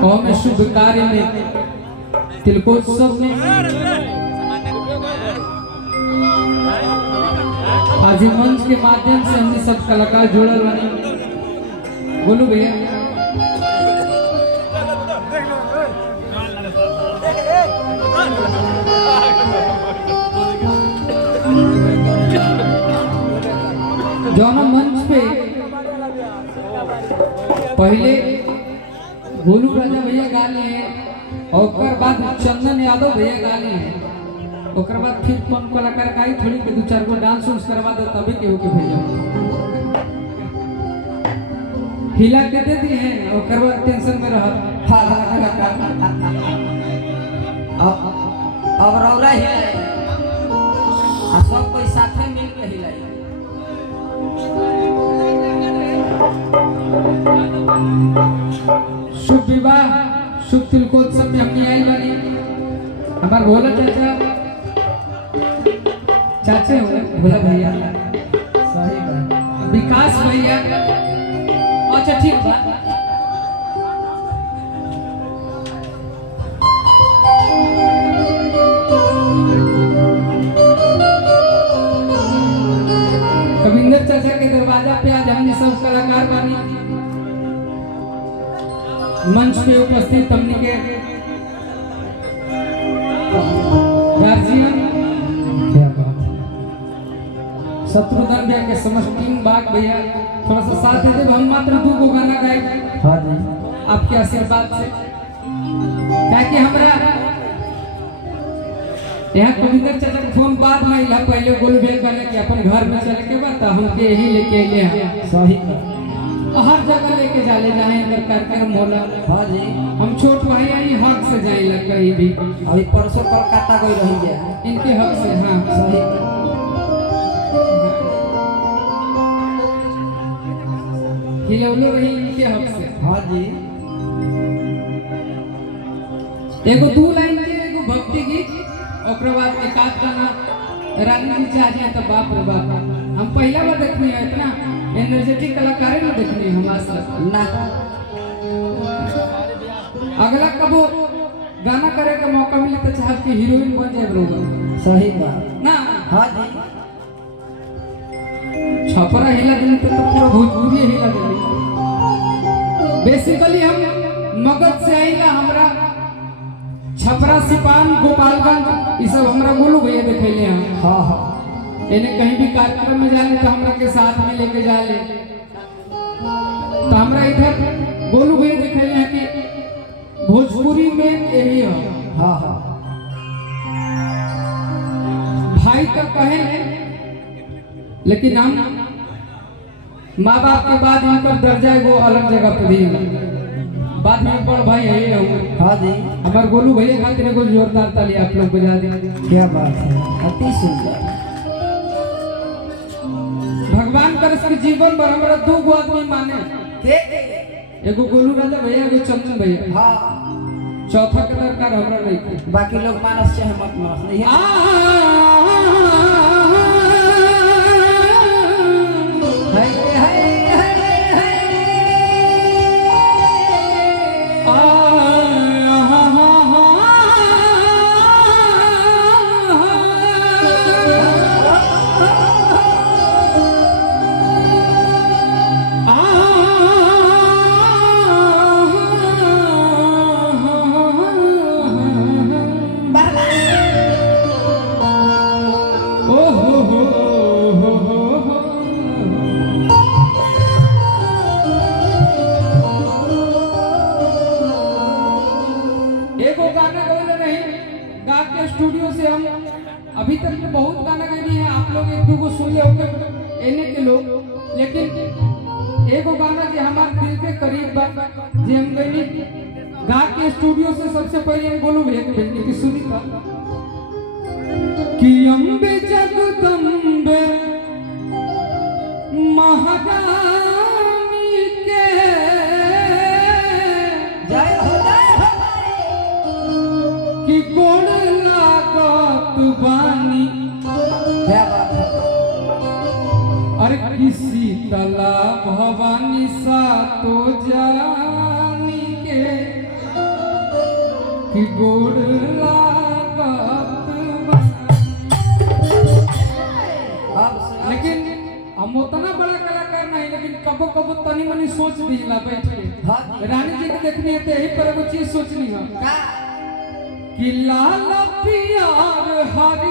कौम शुभ कार्य में तिलकोत्सव में आज मंच के माध्यम से हमने सब कलाकार जुड़ल बने। बोलू भैया जौन मंच पे पहले भोलू राजा भैया गाली है और बाद चंदन यादव भैया गाली है और बाद फिर कौन कलाकार का थोड़ी के दो चार गो डांस उन्स करवा दो तभी केहू के भेजा हिला के दे दी है और बाद टेंशन में रह अब रौरा हिलाई आ सब कोई साथे मिल के हिलाई। शुभ विवाह शुभ तिलकोत्सव में हमने आए बानी हमार भोला चाचे हो भोला भैया सही बात विकास भैया अच्छा ठीक बा कविंदर चाचा के दरवाजा पे आज हमने सब कलाकार बानी मंच पे उपस्थित हमने के गार्जियन क्या बात है शत्रुघ्न भैया के समस्त टीम बाग भैया थोड़ा सा साथ दे दे हम मात्र 2 गो गाना गाए। हां जी आपके आशीर्वाद से क्या कि हमरा यहाँ कविंदर चाचा के फोन बाद में इला पहले गोल बेल करने के अपन घर में चले के बाद हमके यही लेके अइले हैं सही हर जगह लेके जाले जाए अगर कार्यक्रम होला। हां जी हम छोट भाई आई हक से जाइला कहीं भी अभी परसों कोलकाता गई रही गया इनके हक से हां सही हिलौलो रही इनके हक से। हां जी एगो 2 लाइन के एगो भक्ति गीत ओकरा बाद एक आध गाना रानी जी चाहिए तो बाप रे बाप हम पहला बार देखनी है इतना एनर्जेटिक कलाकार ना देखनी हमरा से ना अगला कबो गाना करे का मौका मिले तो चाहब कि हीरोइन बन जाए बरोबर सही बात ना। हां जी छपरा हिला दिन तो पूरा भोजपुरी हिला दिन बेसिकली हम मगध से आइला हमरा छपरा सिपान गोपालगंज ये सब हमरा गोलू भैया देखैले हैं। हां हां इन्हें कहीं भी कार्यक्रम में जाले तो हमरा के साथ में लेके जाले तो हमरा इधर गोलू भैया देखैले हैं कि भोजपुरी में यही है। हां हां भाई तो कहे लेकिन हम माँ बाप के बाद इनका दर्जा वो अलग जगह पे भी बाद में बड़ भाई है हां जी हमारे गोलू भैया खातिर एगो जोरदार ताली आप लोग बजा दें। क्या बात है अति सुंदर भगवान कर इसके जीवन भर हमरा 2 गो आदमी माने के एगो गोलू राजा भैया एगो चंदन भैया हां चौथा के दरकार हमरा नहीं थे बाकी लोग मानस चाहे मत मानस नहीं है स्टूडियो से हम अभी तक तो बहुत गाना गाए हैं आप लोग 1-2 गो सुन ले होंगे एने के लोग लेकिन एगो गाना जो हमारे दिल के करीब बा जे हम गईनी गा के स्टूडियो से सबसे पहले हम बोलू भैया भेजने की सुनी था कि अम्बे जगदम्बे महारानी के जय हो कि गोड़ लागत बानी। क्या बात है अरे किसी तला भवानी सा तो जानी के कि गोड़ लागत बा। लेकिन हम उतना बड़ा कलाकार नहीं, लेकिन कबो कबो तनी मनी सोच दिला बैठ के। रानी जी के देखनी है तो यही पर एगो चीज सोचनी है कि लाल पियार हरी